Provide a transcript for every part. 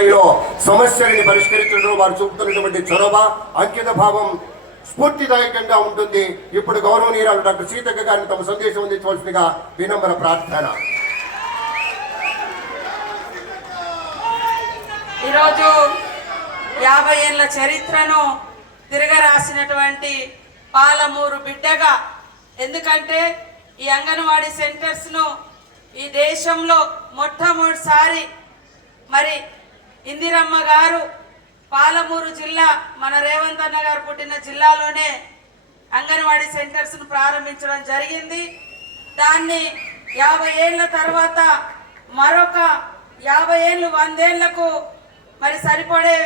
స్థాయిలో సమస్యలని పరిష్కరించడంలో వారు చూపుతున్నటువంటి చొరవ అంకిత భావం స్ఫూర్తిదాయకంగా ఉంటుంది. ఇప్పుడు గౌరవనీయురాలు డాక్టర్ సీతక్క గారిని తమ సందేశం అందించవలసిందిగా వినమ్ర ప్రార్థన. ఈరోజు 50 ఏళ్ల చరిత్రను తిరగరాసినటువంటి పాలమూరు బిడ్డగా, ఎందుకంటే ఈ అంగన్వాడీ సెంటర్స్ను ఈ దేశంలో మొట్టమొదటిసారి మరి ఇందిరమ్మ గారు పాలమూరు జిల్లా మన రేవంత్ అన్న గారు పుట్టిన జిల్లాలోనే అంగన్వాడీ సెంటర్స్ను ప్రారంభించడం జరిగింది. దాన్ని 50 ఏళ్ల తర్వాత మరొక 50 ఏళ్ళు 100 ఏళ్లకు మరి సరిపడే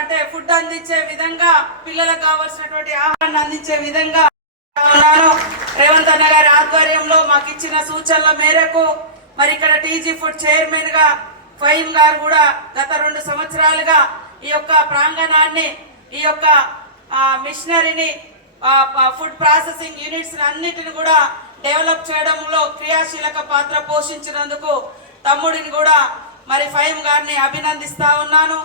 అంటే ఫుడ్ అందించే విధంగా, పిల్లలకు కావాల్సినటువంటి ఆహారాన్ని అందించే విధంగా ఉన్నాను. రేవంత్ అన్న గారి ఆధ్వర్యంలో మాకు ఇచ్చిన సూచనల మేరకు మరి ఇక్కడ టీజీ ఫుడ్ చైర్మన్ గా ఫహీం గారు కూడా గత 2 సంవత్సరాలుగా ఈ యొక్క ప్రాంగణాన్ని, ఈ యొక్క మిషనరీని, ఫుడ్ ప్రాసెసింగ్ యూనిట్స్ అన్నిటిని కూడా డెవలప్ చేయడంలో క్రియాశీలక పాత్ర పోషించినందుకు తమ్ముడిని కూడా మరి ఫహీం గారిని అభినందిస్తా ఉన్నాను.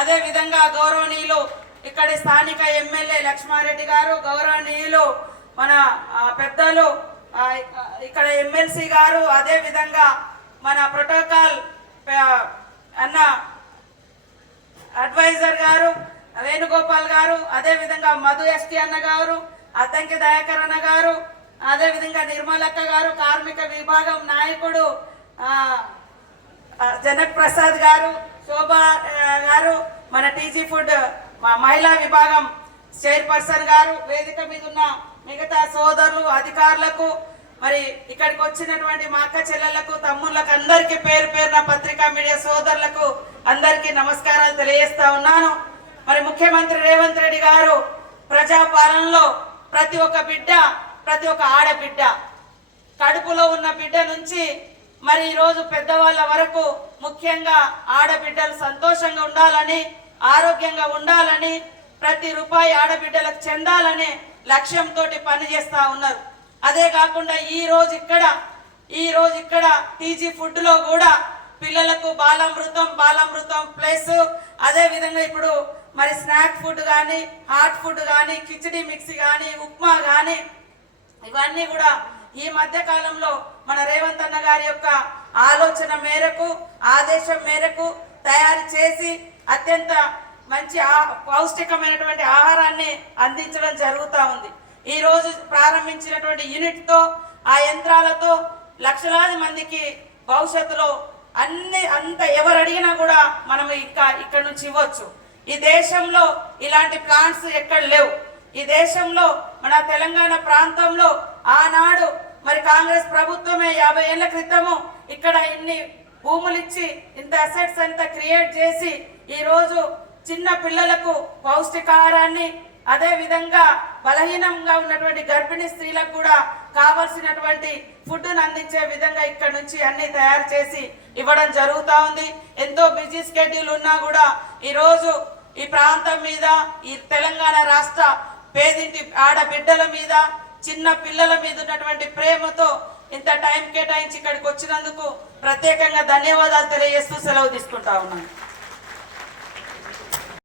అదే విధంగా గౌరవనీయులు ఇక్కడి స్థానిక ఎమ్మెల్యే లక్ష్మారెడ్డి గారు, గౌరవనీయులు మన పెద్దలు ఇక్కడ ఎమ్మెల్సీ గారు, అదే విధంగా మన ప్రోటోకాల్ అన్న అడ్వైజర్ గారు వేణుగోపాల్ గారు, అదే విధంగా మధు ఎస్టీ అన్న గారు, అద్దంకి దయాకర్ అన్న గారు, అదే విధంగా నిర్మలక్క గారు, కార్మిక విభాగం నాయకుడు జనక్ ప్రసాద్ గారు, శోభా గారు, మన టీజీ ఫుడ్ మహిళా విభాగం చైర్పర్సన్ గారు, వేదిక మీద ఉన్న మిగతా సోదరులు, అధికారులకు, మరి ఇక్కడికి వచ్చినటువంటి మా అక్క చెల్లెళ్లకు, తమ్ముళ్లకు అందరికీ పేరు పేరున పత్రికా మీడియా సోదరులకు అందరికీ నమస్కారాలు తెలియజేస్తా ఉన్నాను. మరి ముఖ్యమంత్రి రేవంత్ రెడ్డి గారు ప్రజాపాలనలో ప్రతి ఒక్క బిడ్డ, ప్రతి ఒక్క ఆడబిడ్డ, కడుపులో ఉన్న బిడ్డ నుంచి మరి ఈరోజు పెద్దవాళ్ళ వరకు ముఖ్యంగా ఆడబిడ్డలు సంతోషంగా ఉండాలని, ఆరోగ్యంగా ఉండాలని, ప్రతి రూపాయి ఆడబిడ్డలకు చెందాలనే లక్ష్యంతో పనిచేస్తా ఉన్నారు. అదే కాకుండా ఈ రోజు ఇక్కడ టీజీ ఫుడ్ లో కూడా పిల్లలకు బాలామృతం ప్లస్, అదే విధంగా ఇప్పుడు మరి స్నాక్ ఫుడ్ కానీ, హాట్ ఫుడ్ కానీ, కిచిడి మిక్సీ కానీ, ఉప్మా కానీ, ఇవన్నీ కూడా ఈ మధ్య కాలంలో మన రేవంత్ అన్న గారి యొక్క ఆలోచన మేరకు, ఆదేశం మేరకు తయారు చేసి అత్యంత మంచి పౌష్టికమైనటువంటి ఆహారాన్ని అందించడం జరుగుతూ ఉంది. ఈ రోజు ప్రారంభించినటువంటి యూనిట్ తో, ఆ యంత్రాలతో లక్షలాది మందికి భవిష్యత్తులో అంత ఎవరు అడిగినా కూడా మనం ఇక్కడ నుంచి ఇవ్వచ్చు. ఈ దేశంలో ఇలాంటి ప్లాంట్స్ ఎక్కడ లేవు. ఈ దేశంలో మన తెలంగాణ ప్రాంతంలో ఆనాడు మరి కాంగ్రెస్ ప్రభుత్వమే 50 ఏళ్ల క్రితము ఇక్కడ ఇన్ని భూములు ఇచ్చి, ఇంత అసెట్స్ అంతా క్రియేట్ చేసి ఈ రోజు చిన్న పిల్లలకు పౌష్టికాహారాన్ని, అదే విధంగా బలహీనంగా ఉన్నటువంటి గర్భిణీ స్త్రీలకు కూడా కావలసినటువంటి ఫుడ్ను అందించే విధంగా ఇక్కడ నుంచి అన్ని తయారు చేసి ఇవ్వడం జరుగుతూ ఉంది. ఎంతో బిజీ స్కెడ్యూల్ ఉన్నా కూడా ఈరోజు ఈ ప్రాంతం మీద, ఈ తెలంగాణ రాష్ట్ర పేదింటి ఆడబిడ్డల మీద, చిన్న పిల్లల మీద ఉన్నటువంటి ప్రేమతో ఇంత టైం కేటాయించి ఇక్కడికి వచ్చినందుకు ప్రత్యేకంగా ధన్యవాదాలు తెలియజేస్తూ సెలవు తీసుకుంటా ఉన్నాను.